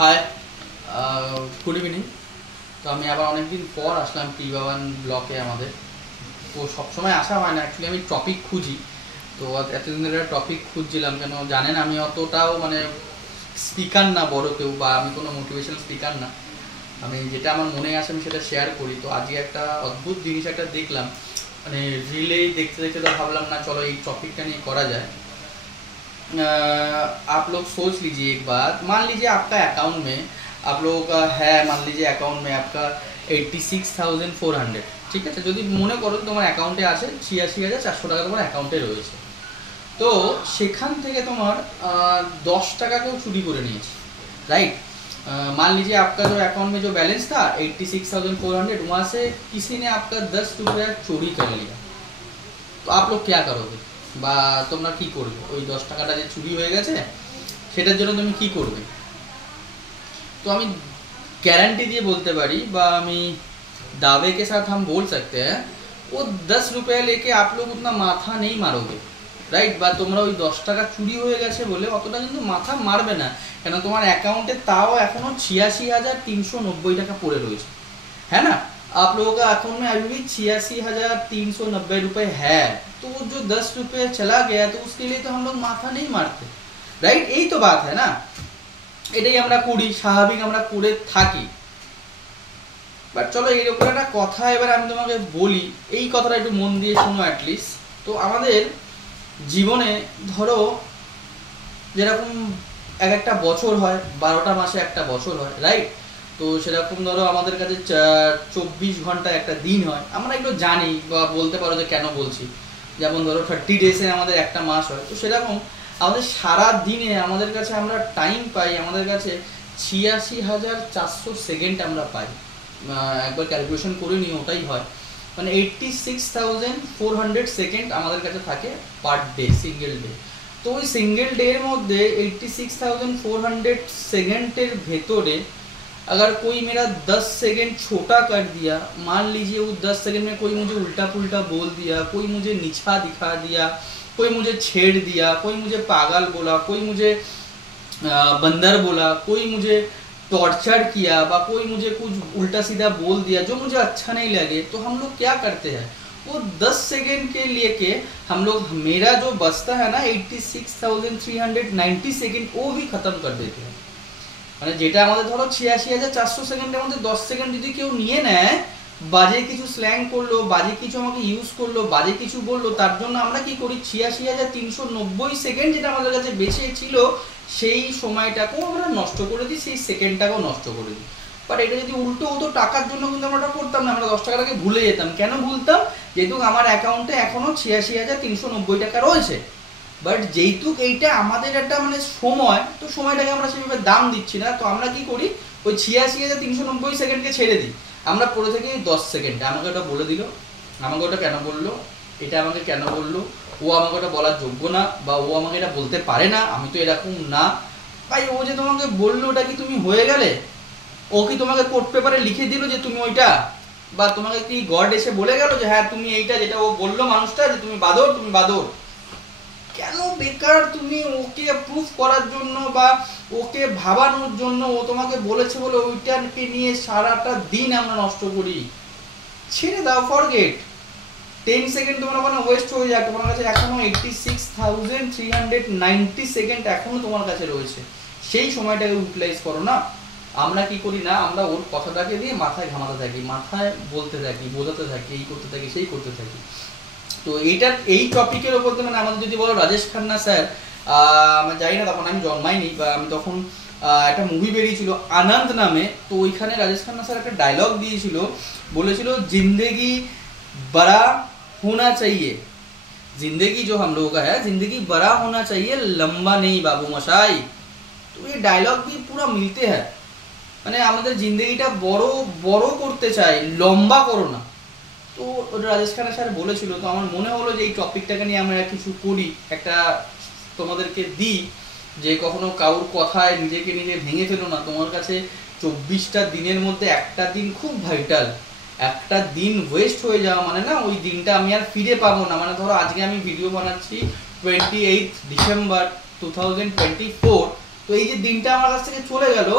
High, good evening. তো আমি আবার অনেকদিন পর আসলাম পিবাবান ব্লকে। আমাদের তো সবসময় আসা হয় না, অ্যাকচুয়ালি আমি টপিক খুঁজি। তো এতদিন ধরে টপিক খুঁজছিলাম, কেন জানেন আমি অতটাও মানে স্পিকার না বড় কেউ, বা আমি কোনো মোটিভেশনাল স্পিকার না। আমি যেটা আমার মনে আসে আমি সেটা শেয়ার করি। তো আজকে একটা অদ্ভুত জিনিস একটা দেখলাম, মানে রিলে দেখতে দেখতে তো ভাবলাম না চলো এই টপিকটা निये करा जाए। आप लोग सोच लीजिए एक बात, मान लीजिए आपका अकाउंट में आप लोगों का है, मान लीजिए अकाउंट में आपका 86,400, ठीक है। যদি মনে করো তোমার অ্যাকাউন্টে আছে 86,400 টাকা তোমার অ্যাকাউন্টে রয়েছে, তো সেখান থেকে তোমার 10 টাকা কেউ চুরি করে নিয়েছে, राइट। मान लीजिए आपका जो अकाउंट में जो बैलेंस था 86,400, वहाँ से किसी ने आपका 10 रुपया चोरी कर लिया, तो आप लोग क्या करोगे বা তোমরা কি করবে? ওই 10 টাকাটা যে চুরি হয়ে গেছে সেটার জন্য তুমি কি করবে? तो আমি गारंटी दिए बोलते पारी बा আমি दावे के साथ हम बोल सकते हैं वो 10 रुपया लेके आप लोग उतना माथा नहीं मारोगे, राइट। বা তোমরা ওই 10 টাকা চুরি হয়ে গেছে বলে অতটা কিন্তু মাথা মারবে না, কেন তোমার অ্যাকাউন্টে তাও এখনো 86,390 টাকা পড়ে রয়েছে, है ना। आप लोगों का अकाउंट में अभी भी 86,390 रुपए है, तो वो जो 10 रुपये चला गया तो उसके लिए तो हम लोग माथा नहीं मारते, राइट। यही तो बात है ना, এটাই আমরা করি, স্বাভাবিক আমরা করে থাকি। বাট চলো এর উপরে একটা কথা এবার আমি তোমাকে বলি, এই কথাটা একটু মন দিয়ে শোনো অ্যাটলিস্ট। তো আমাদের জীবনে ধরো যেরকম এক একটা বছর হয়, 12টা মাসে একটা বছর হয়, রাইট। তো সেরকম ধরো আমাদের কাছে 24 ঘন্টা একটা দিন হয়, আমরা এগুলো জানি বা বলতে পারো যে কেন বলছি। যেমন ধরো 30 ডেজে আমাদের একটা মাস হয়, তো সেরকম আমাদের সারা দিনে আমাদের কাছে আমরা টাইম পাই, আমাদের কাছে 86,400 সেকেন্ড আমরা পাই। একবার ক্যালকুলেশন করে নিই, ওটাই হয় মানে 86,400 সেকেন্ড আমাদের কাছে থাকে পার ডে, সিঙ্গেল ডে। তো ওই সিঙ্গেল डे এর মধ্যে 86,400 सेकेंड ভেতরে अगर कोई मेरा 10 सेकंड छोटा कर दिया, मान लीजिए वो 10 सेकंड में कोई मुझे उल्टा पुल्टा बोल दिया, कोई मुझे नीचा दिखा दिया, कोई मुझे छेड़ दिया, कोई मुझे पागल बोला, कोई मुझे बंदर बोला, कोई मुझे टॉर्चर किया, बा कोई मुझे कुछ उल्टा सीधा बोल दिया जो मुझे अच्छा नहीं लगे, तो हम लोग क्या करते हैं, वो 10 सेकंड के लिए के हम लोग मेरा जो बचता है ना 86,390 सेकंड वो भी खत्म कर देते हैं। মানে যেটা আমাদের ধরো 86,400 সেকেন্ডের মধ্যে 10 সেকেন্ড যদি কেউ নিয়ে নেয়, বাজে কিছু স্ল্যাং করলো, বাজে কিছু আমাকে ইউজ করলো, বাজে কিছু বললো, তার জন্য আমরা কি করি 86,390 সেকেন্ড যেটা আমাদের কাছে বেঁচে ছিল সেই সময়টাকেও আমরা নষ্ট করে দিই, সেই সেকেন্ডটাকেও নষ্ট করে দিই। বাট এটা যদি উল্টো হতো, টাকার জন্য কিন্তু আমরা এটা করতাম না, আমরা 10 টাকাটাকে ভুলে যেতাম। কেন ভুলতাম? যেহেতু আমার অ্যাকাউন্টে এখনো 86,390 টাকা রয়েছে, বাট যেহেতু এইটা আমাদের একটা মানে সময়, তো সময়টাকে আমরা সেভাবে দাম দিচ্ছি না, তো আমরা কি করি ওই 86,390 সেকেন্ডকে ছেড়ে দিই, আমরা পড়ে থাকি 10 সেকেন্ড। আমাকে ওটা বলে দিল, আমাকে ওটা কেন বললো, এটা আমাকে কেন বললো, ও আমাকে ওটা বলার যোগ্য না, বা ও আমাকে এটা বলতে পারে না, আমি তো এরকম না। ভাই ও যে তোমাকে বললো ওটা কি তুমি হয়ে গেলে? ও কি তোমাকে কোর্ট পেপারে লিখে দিল যে তুমি ওইটা, বা তোমাকে কি গড এসে বলে গেল যে হ্যাঁ তুমি এইটা, যেটা ও বললো মানুষটা যে তুমি বাদর, তুমি বাদর? কেন বেকার তুমি ওকে প্রুফ করার জন্য বা ওকে ভাবানোর জন্য ও তোমাকে বলেছে বলে ওইটাকে নিয়ে সারাটা দিন আমরা নষ্ট করি? ছেড়ে দাও, ফরগেট। 10 সেকেন্ড তোমার ওখানে ওয়েস্ট হয়ে যাক, তোমার কাছে এখনো 86,390 সেকেন্ড এখনো তোমার কাছে রয়েছে, সেই সময়টাকে ইউটিলাইজ করো না। আমরা কি করি না, আমরা ওর কথাটাকে দিয়ে মাথায় ঘামাতে থাকি, মাথায় বলতে থাকি, বোঝাতে থাকি, এই করতে থাকি, সেই করতে থাকি। তো এইটার এই টপিকের ওপর মানে আমাদের যদি বলো রাজেশ খান্না স্যার, আমি জানি না তখন আমি জন্মাইনি, বা আমি তখন একটা মুভি বেরিয়েছিল আনন্দ নামে, তো ওইখানে রাজেশ খান্না স্যার একটা ডায়লগ দিয়েছিল, বলেছিল जिंदगी बड़ा होना चाहिए, जिंदगी जो हम लोगों का है जिंदगी बड़ा होना चाहिए, लंबा नहीं बाबू मशाई। तो ये डायलग भी पूरा मिलते हैं, মানে আমাদের জিন্দগিটা বড় বড় করতে চাই, লম্বা করো না। তো ওটা রাজেশ খান্না স্যার বলেছিল, তো আমার মনে হলো যে এই টপিকটাকে নিয়ে আমরা কিছু করি, একটা তোমাদেরকে দিই যে কখনো কারোর কথায় নিজেকে নিজে ভেঙে ফেলো না। তোমার কাছে 24টা দিনের মধ্যে একটা দিন খুব ভাইটাল, একটা দিন ওয়েস্ট হয়ে যাওয়া মানে না ওই দিনটা আমি আর ফিরে পাবো না। মানে ধরো আজকে আমি ভিডিও বানাচ্ছি 28 ডিসেম্বর 2024, তো এই যে দিনটা আমার কাছ থেকে চলে গেল,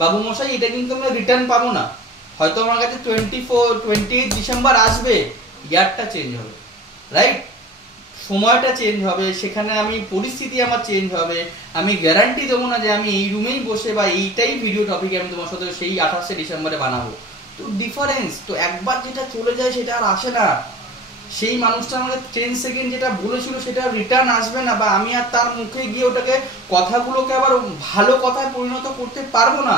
বাবু মশাই এটা কিন্তু আমরা রিটার্ন পাবো না, হয়তো আমার কাছে 28 ডিসেম্বর আসবে, ইয়ারটা চেঞ্জ হবে, রাইট, সময়টা চেঞ্জ হবে, সেখানে আমি পরিস্থিতি আমার চেঞ্জ হবে, আমি গ্যারান্টি দেবো না যে আমি এই রুমেই বসে বা এইটাই ভিডিও টপিকে আমি তোমার সাথে সেই 28 ডিসেম্বরে বানাবো। তো ডিফারেন্স তো একবার যেটা চলে যায় সেটা আর আসে না, সেই মানুষটা আমাকে 10 সেকেন্ড যেটা বলেছিল সেটা রিটার্ন আসবে না, বা আমি আর তার মুখে গিয়ে ওটাকে কথাগুলোকে আবার ভালো কথায় পরিণত করতে পারবো না।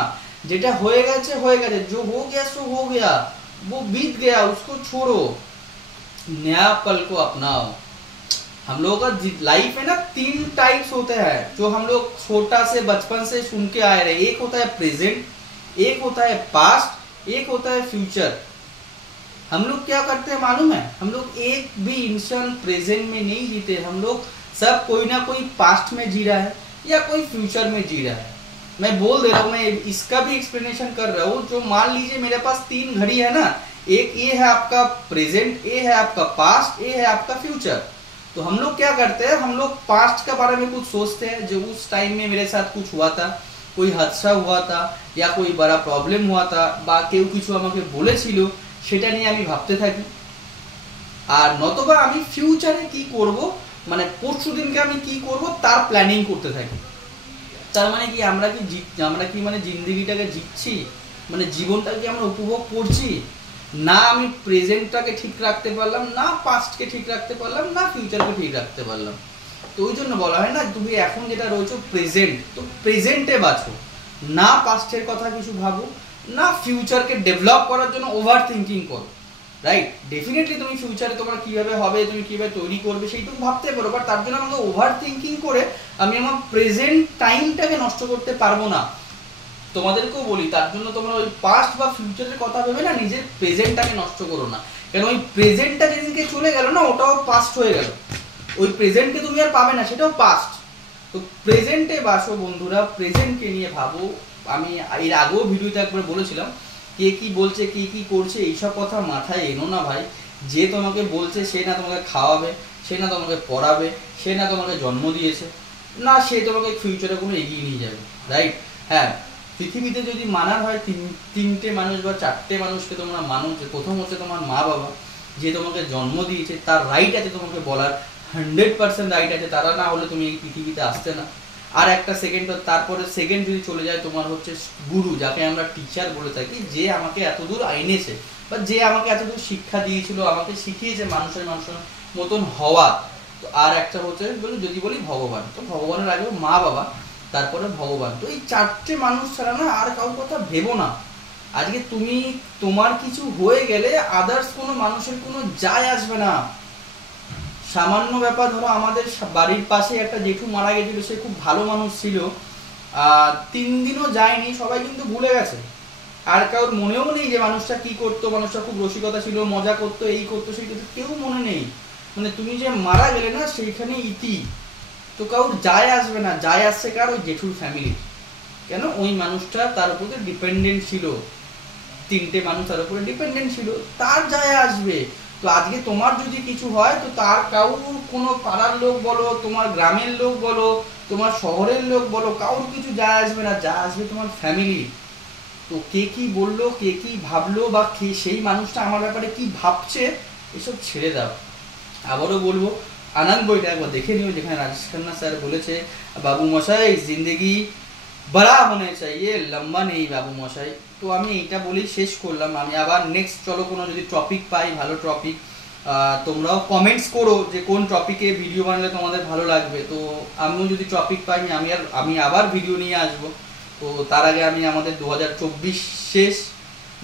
যেটা হয়ে গেছে হয়ে গেছে, जो हो गया सो हो गया, वो बीत गया, उसको छोड़ो, नया पल को अपनाओ। हम लोगों का लाइफ में ना 3 टाइप्स होते हैं जो हम लोग छोटा से बचपन से सुन के आए रहे, एक होता है प्रेजेंट, एक होता है पास्ट, एक होता है फ्यूचर। हम लोग क्या करते हैं मालूम है, हम लोग एक भी इंसान प्रेजेंट में नहीं जीते, हम लोग सब कोई ना कोई पास्ट में जी रहा है या कोई फ्यूचर में जी रहा है। मैं बोल दे रहा हूँ, मैं इसका भी एक्सप्लेनेशन कर रहा हूँ। जो मान लीजिए मेरे पास 3 घड़ी है ना, एक ये है आपका प्रेजेंट, ये है आपका पास्ट, ये है आपका फ्यूचर। तो हम लोग क्या करते हैं, हम लोग पास्ट के बारे में कुछ सोचते हैं, जो उस टाइम में मेरे साथ कुछ हुआ था, कोई हादसा हुआ था या कोई बड़ा प्रॉब्लेम हुआ था বা কেউ কিছু আমাকে বলেছিল, সেটা নিয়ে আমি ভাবতে থাকি। আর নতবা আমি ফিউচারে কি করব, মানে পরশু দিনকে আমি কি করব তার প্ল্যানিং করতে থাকি। তার মানে কি আমরা কি মানে জিন্দেগিটাকে জিতছি, মানে জীবনটাকে আমরা উপভোগ করছি না, আমি প্রেজেন্টটাকে ঠিক রাখতে পারলাম না, পাস্টকে ঠিক রাখতে পারলাম না, ফিউচারকে ঠিক রাখতে পারলাম। তো ওই জন্য বলা হয় না, তুমি এখন যেটা রয়েছো প্রেজেন্ট, তো প্রেজেন্টে বাঁচো না, পাস্টের কথা কিছু ভাবো না, ফিউচারকে ডেভেলপ করার জন্য ওভার থিঙ্কিং করো, রাইট। ডেফিনেটলি তুমি ফিউচারে তোমার কিভাবে হবে, তুমি কিভাবে তৈরি করবে সেইটুকু ভাবতে পারো, বাট তার জন্য আমাকে ওভার থিঙ্কিং করে আমি আমার প্রেজেন্ট টাইমটাকে নষ্ট করতে পারবো না। তোমাদেরকেও বলি, তার জন্য তোমরা ওই পাস্ট বা ফিউচারের কথা ভেবে না নিজের প্রেজেন্টটাকে নষ্ট করো না, কারণ ওই প্রেজেন্টটা যেদিনকে চলে গেল না, ওটাও পাস্ট হয়ে গেল, ওই প্রেজেন্টকে তুমি আর পাবে না, সেটাও পাস্ট। তো প্রেজেন্টে বাসো বন্ধুরা, প্রেজেন্টকে নিয়ে ভাবো। আমি এর আগেও ভিডিওতে একবার বলেছিলাম, কে কি বলছে, কে কি করছে, এইসব কথা মাথায় এনো না ভাই। যে তোমাকে বলছে সে না তোমাকে খাওয়াবে, সে না তোমাকে পড়াবে, সে না তোমাকে জন্ম দিয়েছে, না সে তোমাকে ফিউচারে কোনো এগিয়ে নিয়ে যাবে, রাইট। হ্যাঁ, পৃথিবীতে যদি মানার হয় 3টে মানুষ বা 4টে মানুষকে তোমরা মানো, যে প্রথম হচ্ছে তোমার মা বাবা, যে তোমাকে জন্ম দিয়েছে, তার রাইট আছে তোমাকে বলার, 100% রাইট আছে, তারা না হলে তুমি এই পৃথিবীতে আসতে না। আর একটা সেকেন্ড, তারপরে সেকেন্ড যদি চলে যায় তোমার হচ্ছে গুরু, যাকে আমরা টিচার বলে থাকি, যে আমাকে এতদূর এনেছে বা যে আমাকে এতদূর শিক্ষা দিয়েছিল, আমাকে শিখিয়েছে মানুষের মতন হওয়া। তো আর একটা হচ্ছে যদি বলি ভগবান, তো ভগবানের আগেও মা বাবা, তারপরে ভগবান। তো এই 4টে মানুষ ছাড়া না আর কারোর কথা ভেবো না। আজকে তুমি তোমার কিছু হয়ে গেলে আদার্স কোনো মানুষের কোনো যায় আসবে না। সামান্য ব্যাপার, ধরো আমাদের বাড়ির পাশে একটা জেঠু মারা গেছিল, সে খুব ভালো মানুষ ছিল, 3 দিনও যায়নি, সবাই কিন্তু ভুলে গেছে, আর কারোর মনেও নেই যে মানুষটা কি করতো, মানুষটা খুব রসিকতা ছিল, মজা করতো, এই করতো সেই করতো, কেউ মনে নেই। মানে তুমি যে মারা গেলে না, সেইখানে ইতি, তো কারোর যায় আসবে না। যায় আসছে কার, ওই জেঠুর ফ্যামিলির। কেন, ওই মানুষটা তার উপরে ডিপেন্ডেন্ট ছিল, 3টে মানুষ তার উপরে ডিপেন্ডেন্ট ছিল, তার যায় আসবে। তো আজকে তোমার যদি কিছু হয়, তো তার কাউর, কোনো পাড়ার লোক বলো, তোমার গ্রামের লোক বলো, তোমার শহরের লোক বলো, কাউর কিছু যায় আসবে না, যা আসবে তোমার ফ্যামিলি। তো কে কি বললো, কে কি ভাবলো, বা কে সেই মানুষটা আমার ব্যাপারে কি ভাবছে, এসব ছেড়ে দাও। আবারও বলবো, আনন্দ বইটা একবার দেখে নিও, যেখানে রাজেশ খান্না স্যার বলেছে, বাবু মশাই জিন্দেগি বড়া হনে চাইয়ে, লম্বা নেই বাবু মশাই। তো আমি এইটা বলেই শেষ করলাম। আমি আবার নেক্সট চলো কোনো যদি টপিক পাই, ভালো টপিক, তোমরাও কমেন্টস করো যে কোন টপিকে ভিডিও বানালে তোমাদের ভালো লাগবে। তো আমিও যদি টপিক পাই, আমি আবার ভিডিও নিয়ে আসবো। তো তার আগে আমি আমাদের 2024 শেষ,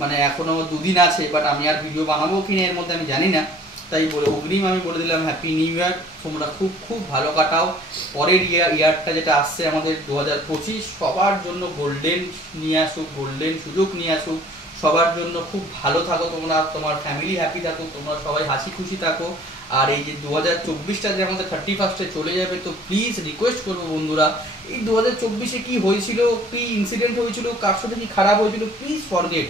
মানে এখনও 2 দিন আছে, বাট আমি আর ভিডিও বানাবো কিনা এর মধ্যে আমি জানি না, তাই বলে অগ্রিম আমি বলে দিলাম হ্যাপি নিউ ইয়ার। তোমরা খুব খুব ভালো কাটাও। পরের ইয়ারটা যেটা আসছে আমাদের 2025, সবার জন্য গোল্ডেন নিয়ে আসুক, গোল্ডেন সুযোগ নিয়ে আসুক, সবার জন্য খুব ভালো থাকো তোমরা, তোমার ফ্যামিলি হ্যাপি থাকো, তোমরা সবাই হাসি খুশি থাকো। আর এই যে 2024টা যে আমাদের 31 চলে যাবে, তো প্লিজ রিকোয়েস্ট করবো বন্ধুরা, এই 2024-এ কি হয়েছিল, কি ইনসিডেন্ট হয়েছিল, কার সাথে কি খারাপ হয়েছিল, প্লিজ ফরগেট।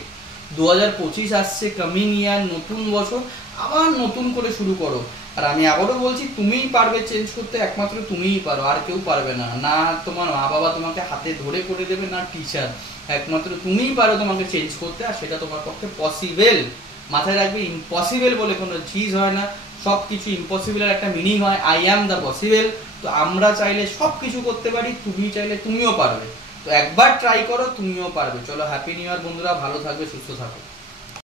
2025 আসছে, কামিং ইয়ার, নতুন বছর, আবার নতুন করে শুরু করো। আর আমি আবারও বলছি, তুমিই পারবে চেঞ্জ করতে, একমাত্র তুমিই পারো, আর কেউ পারবে না। না তোমার মা বাবা তোমাকে হাতে ধরে করে দেবে, না টিচার, একমাত্র তুমিই পারো তোমাকে চেঞ্জ করতে, আর সেটা তোমার পক্ষে পসিবল। মাথায় রাখবে, ইম্পসিবল বলে কোনো চিজ হয় না, সব কিছু ইম্পসিবলের একটা মিনিং হয় আই অ্যাম দ্য পসিবল। তো আমরা চাইলে সব কিছু করতে পারি, তুমি চাইলে তুমিও পারবে। তো একবার ট্রাই করো, তুমিও পারবে। চলো, হ্যাপি নিউ ইয়ার বন্ধুরা, ভালো থাকবে, সুস্থ থাকো।